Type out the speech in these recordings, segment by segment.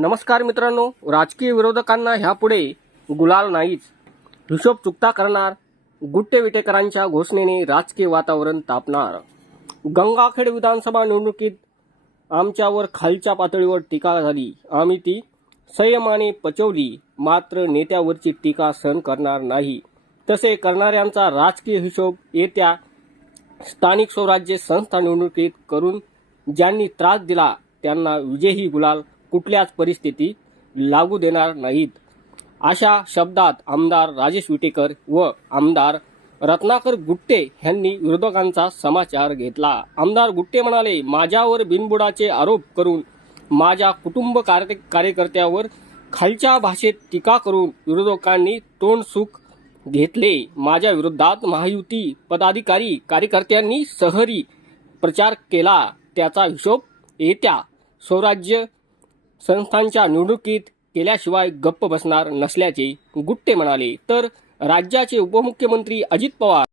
नमस्कार मित्रांनो राजकीय विरोधकांना ह्यापुढे गुलाल नाहीच. हिशोब चुकता करणार गुट्टे विटेकरांच्या घोषणेने राजकीय वातावरण तापणार. गंगाखेड विधानसभा निवडणुकीत आमच्यावर खालच्या पातळीवर टीका झाली. आम्ही ती संयमाने पचवली मात्र नेत्यावरची टीका सहन करणार नाही. तसे करणाऱ्यांचा राजकीय हिशोब येत्या स्थानिक स्वराज्य संस्था निवडणुकीत करून ज्यांनी त्रास दिला त्यांना विजयी गुलाल कुठल्याच परिस्थितीत लागू देणार नाहीत. अशा शब्दात आमदार राजेश विटेकर व आमदार रत्नाकर गुट्टे यांनी विरोधकांचा समाचार घेतला. आमदार गुट्टे म्हणाले माझ्यावर बिनबुडाचे आरोप करून माझ्या कुटुंब कार्य कार्यकर्त्यावर खालच्या भाषेत टीका करून विरोधकांनी तोंड सुख घेतले. माझ्या विरोधात महायुती पदाधिकारी कार्यकर्त्यांनी सहरी प्रचार केला. त्याचा हिशोब येत्या स्वराज्य संस्थांच्या निवडणुकीत केल्याशिवाय गप्प बसणार नसल्याचे गुट्टे म्हणाले. तर राज्याचे उपमुख्यमंत्री अजित पवार.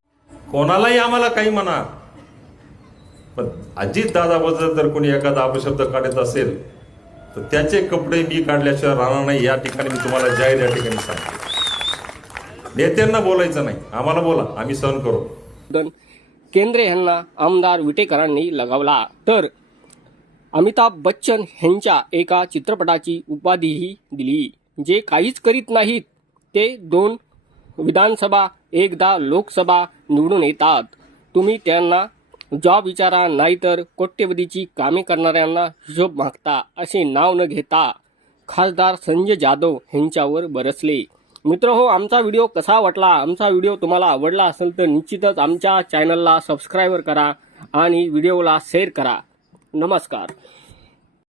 कोणालाही आम्हाला काही म्हणा. पण अजित दादाबद्दल जर कोणी एखादा अपशब्द काढत असेल तर त्याचे कपडे मी काढल्याशिवाय राहणार नाही. या ठिकाणी मी तुम्हाला जाहीर या ठिकाणी सांगतो. नेत्यांना बोलायचं नाही. आम्हाला बोला. आम्ही सहन करू. केंद्रे यांना आमदार विटेकरांनी लगावला. तर अमिताभ बच्चन ह्यांच्या एका चित्रपटाची उपाधीही दिली. जे काहीच करीत नाहीत ते दोन विधानसभा एकदा लोकसभा निवडून येतात. तुम्ही त्यांना जॉब विचारा नाहीतर कोट्यवधीची कामे करणाऱ्यांना हिशोब मागता असे नाव न घेता खासदार संजय जाधव ह्यांच्यावर बरसले. मित्र हो आमचा व्हिडिओ कसा वाटला? आमचा व्हिडिओ तुम्हाला आवडला असेल तर निश्चितच आमच्या चॅनलला सबस्क्राईबर करा आणि व्हिडिओला शेअर करा. नमस्कार.